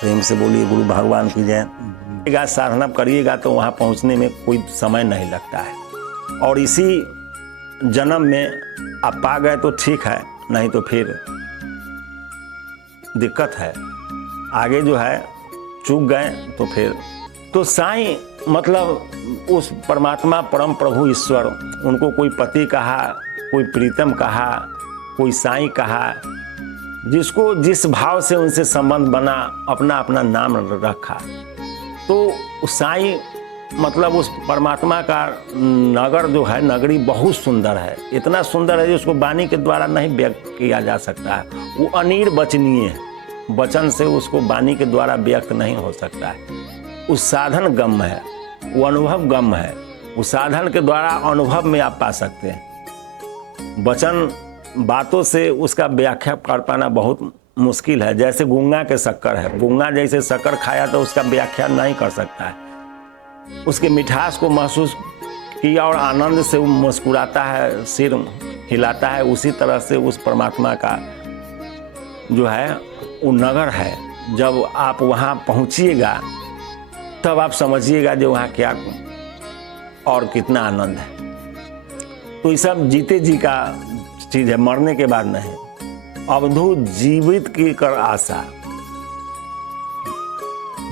प्रेम से बोलिए गुरु भगवान की जय। साधना करिएगा तो वहाँ पहुँचने में कोई समय नहीं लगता है, और इसी जन्म में आप पा गए तो ठीक है, नहीं तो फिर दिक्कत है। आगे जो है चूक गए तो फिर तो साईं मतलब उस परमात्मा परम प्रभु ईश्वर, उनको कोई पति कहा, कोई प्रीतम कहा, कोई साईं कहा, जिसको जिस भाव से उनसे संबंध बना अपना अपना नाम रखा। तो साईं मतलब उस परमात्मा का नगर जो है, नगरी बहुत सुंदर है, इतना सुंदर है कि उसको वाणी के द्वारा नहीं व्यक्त किया जा सकता है। वो अनिर्वचनीय है, वचन से उसको वाणी के द्वारा व्यक्त नहीं हो सकता है। उस साधन गम्य है, वो अनुभव गम्य है, उस साधन के द्वारा अनुभव में आप पा सकते हैं। वचन बातों से उसका व्याख्या कर पाना बहुत मुश्किल है। जैसे गूंगा के शक्कर है, गूंगा जैसे शक्कर खाया तो उसका व्याख्या नहीं कर सकता है। उसके मिठास को महसूस किया और आनंद से वो मुस्कुराता है, सिर हिलाता है। उसी तरह से उस परमात्मा का जो है वो नगर है। जब आप वहाँ पहुँचिएगा तब आप समझिएगा जो वहाँ क्या और कितना आनंद है। तो ये सब जीते जी का चीज़ है, मरने के बाद नहीं। अवधू जीवित की कर आशा,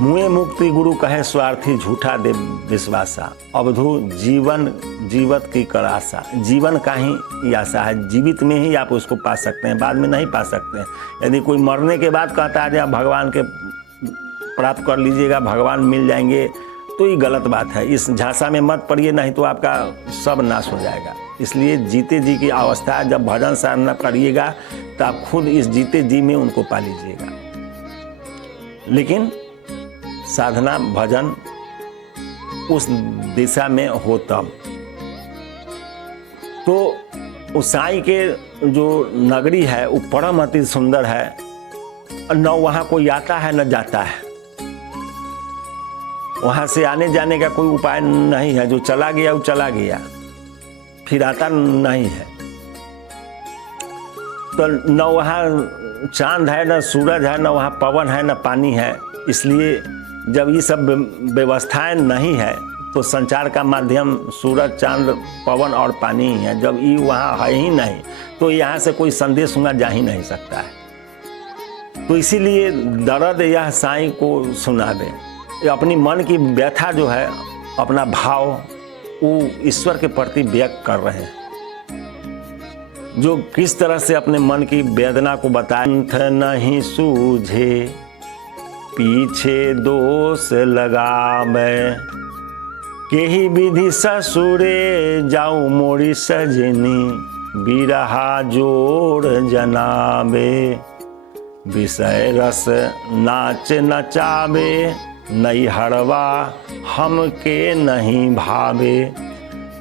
मुए मुक्ति गुरु कहे स्वार्थी झूठा दे विश्वासा। अवधू जीवन जीवत की कर आशा, जीवन का ही आशा है, जीवित में ही आप उसको पा सकते हैं, बाद में नहीं पा सकते हैं। यदि कोई मरने के बाद कहता है आप भगवान के प्राप्त कर लीजिएगा, भगवान मिल जाएंगे, तो ये गलत बात है। इस झांसा में मत पड़िए, नहीं तो आपका सब नाश हो जाएगा। इसलिए जीते जी की अवस्था है, जब भजन साधना करिएगा तो आप खुद इस जीते जी में उनको पा लीजिएगा। लेकिन साधना भजन उस दिशा में हो तब। तो उस साईं के जो नगरी है वो परम अति सुंदर है, न वहाँ कोई आता है न जाता है, वहाँ से आने जाने का कोई उपाय नहीं है। जो चला गया वो चला गया, फिर आता नहीं है। तो न वहाँ चांद है, न सूरज है, न वहाँ पवन है, न पानी है। इसलिए जब ये सब व्यवस्थाएं नहीं है तो संचार का माध्यम सूरज, चांद, पवन और पानी ही है। जब ये वहाँ है ही नहीं तो यहाँ से कोई संदेश सुना जा ही नहीं सकता है। तो इसीलिए दर्द यह साईं को सुना दे, अपनी मन की व्यथा जो है, अपना भाव वो ईश्वर के प्रति व्यक्त कर रहे हैं। जो किस तरह से अपने मन की वेदना को बताए, नहीं सूझे पीछे दोष लगावे, केही विधि ससुरे जाऊं मोरी सजनी, बिरहा जोड़ जनाबे, विषय रस नाच नचावे, नहीं हरवा हमके नहीं भावे।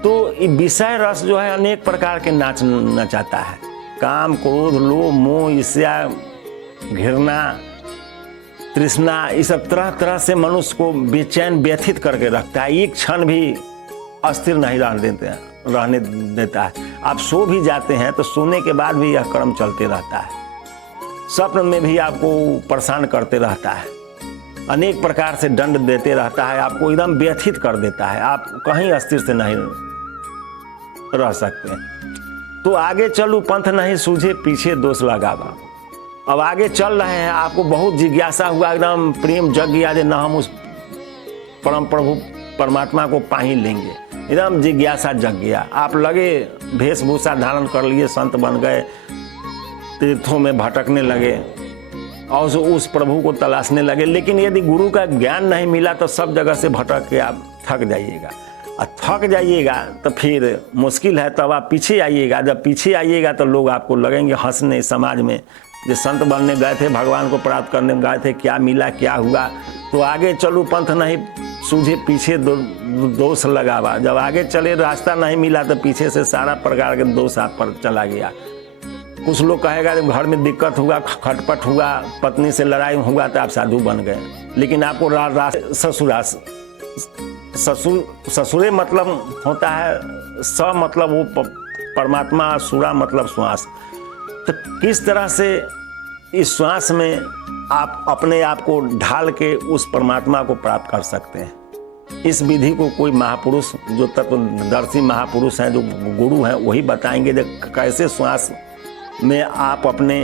तो विषय रस जो है अनेक प्रकार के नाच नचाता है। काम, क्रोध, लोभ, मोह, ईर्ष्या, घृणा, तृष्णा, ये सब तरह तरह से मनुष्य को बेचैन व्यथित करके रखता है। एक क्षण भी अस्थिर नहीं रहने देता है। आप सो भी जाते हैं तो सोने के बाद भी यह क्रम चलते रहता है। स्वप्न में भी आपको परेशान करते रहता है, अनेक प्रकार से दंड देते रहता है, आपको एकदम व्यथित कर देता है। आप कहीं अस्थिर से नहीं रह सकते। तो आगे चलूं पंथ नहीं सूझे पीछे दोष लगावा। अब आगे चल रहे हैं, आपको बहुत जिज्ञासा हुआ, एकदम प्रेम जग गया जे ना हम उस परम प्रभु परमात्मा को पा ही लेंगे, एकदम जिज्ञासा जग गया। आप लगे वेशभूषा धारण कर लिए, संत बन गए, तीर्थों में भटकने लगे और उस प्रभु को तलाशने लगे। लेकिन यदि गुरु का ज्ञान नहीं मिला तो सब जगह से भटक के आप थक जाइएगा, और थक जाइएगा तो फिर मुश्किल है। तब आप पीछे आइएगा, जब पीछे आइएगा तो लोग आपको लगेंगे हंसने समाज में, जो संत बनने गए थे, भगवान को प्राप्त करने गए थे, क्या मिला क्या हुआ। तो आगे चलूं पंथ नहीं सूझे पीछे दोष लगावा। जब आगे चले रास्ता नहीं मिला तो पीछे से सारा प्रकार के दोष आप पर चला गया। कुछ लोग कहेगा जब घर में दिक्कत हुआ, खटपट हुआ, पत्नी से लड़ाई हुआ तो आप साधु बन गए। लेकिन आपको ससुरे मतलब होता है, स मतलब वो परमात्मा, सुरा मतलब श्वास। तो किस तरह से इस श्वास में आप अपने आप को ढाल के उस परमात्मा को प्राप्त कर सकते हैं। इस विधि को कोई महापुरुष, जो तत्वदर्शी महापुरुष हैं, जो गुरु हैं, वही बताएंगे कैसे श्वास में आप अपने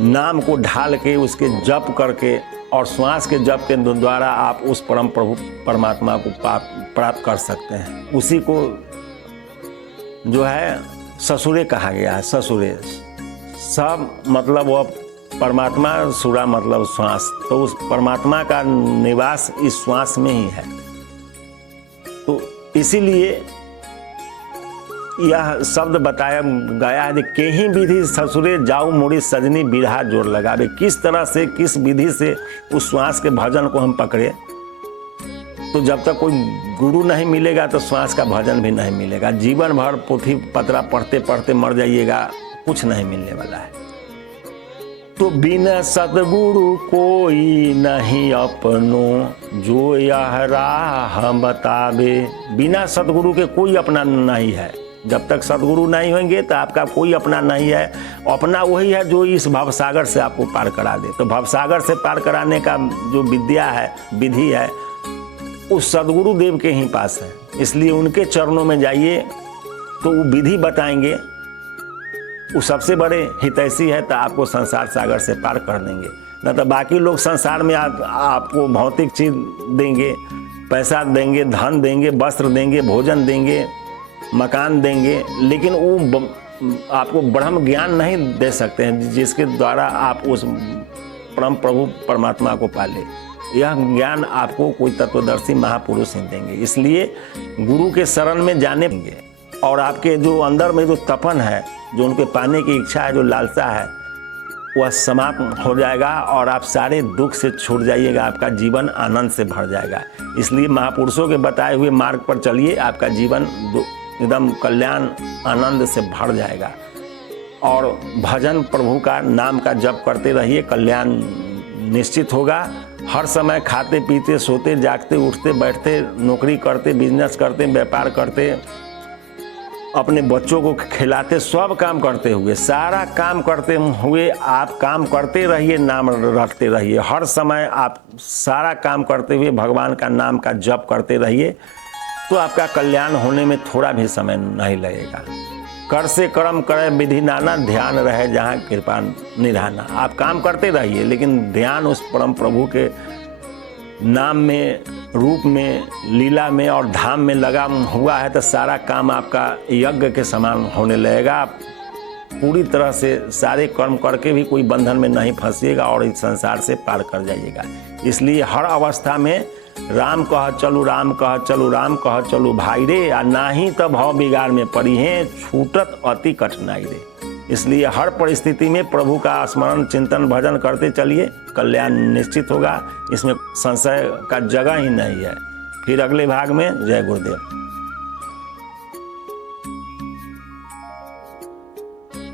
नाम को ढाल के उसके जप करके और श्वास के जप के द्वारा आप उस परम प्रभु परमात्मा को प्राप्त कर सकते हैं। उसी को जो है ससुरे कहा गया है। ससुरे सब मतलब वह परमात्मा, सुरा मतलब श्वास, तो उस परमात्मा का निवास इस श्वास में ही है। तो इसीलिए यह शब्द बताया गया है कि केही विधि ससुरे जाऊ मोरी सजनी बिरहा जोर लगावे। किस तरह से, किस विधि से उस श्वास के भजन को हम पकड़े। तो जब तक कोई गुरु नहीं मिलेगा तो श्वास का भजन भी नहीं मिलेगा। जीवन भर पोथी पत्रा पढ़ते पढ़ते मर जाइएगा, कुछ नहीं मिलने वाला है। तो बिना सतगुरु कोई नहीं अपनो, जो यह राह बतावे। बिना सतगुरु के कोई अपना नहीं है। जब तक सतगुरु नहीं होंगे तो आपका कोई अपना नहीं है। अपना वही है जो इस भवसागर से आपको पार करा दे। तो भवसागर से पार कराने का जो विद्या है, विधि है, उस सदगुरु देव के ही पास है। इसलिए उनके चरणों में जाइए तो वो विधि बताएंगे। वो सबसे बड़े हितैषी है, तो आपको संसार सागर से पार कर देंगे। न तो बाकी लोग संसार में आपको भौतिक चीज देंगे, पैसा देंगे, धन देंगे, वस्त्र देंगे, भोजन देंगे, मकान देंगे, लेकिन वो आपको ब्रह्म ज्ञान नहीं दे सकते हैं जिसके द्वारा आप उस परम प्रभु परमात्मा को पाले। यह ज्ञान आपको कोई तत्वदर्शी महापुरुष ही देंगे। इसलिए गुरु के शरण में जाने देंगे और आपके जो अंदर में जो तपन है, जो उनके पाने की इच्छा है, जो लालसा है, वह समाप्त हो जाएगा और आप सारे दुख से छूट जाइएगा। आपका जीवन आनंद से भर जाएगा। इसलिए महापुरुषों के बताए हुए मार्ग पर चलिए, आपका जीवन एकदम कल्याण आनंद से भर जाएगा। और भजन प्रभु का नाम का जप करते रहिए, कल्याण निश्चित होगा। हर समय खाते पीते सोते जागते उठते बैठते नौकरी करते बिजनेस करते व्यापार करते अपने बच्चों को खिलाते सब काम करते हुए, सारा काम करते हुए आप काम करते रहिए, नाम रटते रहिए। हर समय आप सारा काम करते हुए भगवान का नाम का जप करते रहिए, तो आपका कल्याण होने में थोड़ा भी समय नहीं लगेगा। कर से कर्म करे विधि नाना, ध्यान रहे जहाँ कृपा निधाना। आप काम करते रहिए लेकिन ध्यान उस परम प्रभु के नाम में, रूप में, लीला में और धाम में लगा हुआ है तो सारा काम आपका यज्ञ के समान होने लगेगा। आप पूरी तरह से सारे कर्म करके भी कोई बंधन में नहीं फंसिएगा और इस संसार से पार कर जाइएगा। इसलिए हर अवस्था में राम कह चलू, राम कह चलू, राम कह चलू भाई रे, आ नाही तो भाव बिगाड़ में पड़ी है, छूटत अति कठिनाई रे। इसलिए हर परिस्थिति में प्रभु का स्मरण चिंतन भजन करते चलिए, कल्याण निश्चित होगा। इसमें संशय का जगह ही नहीं है। फिर अगले भाग में जय गुरुदेव।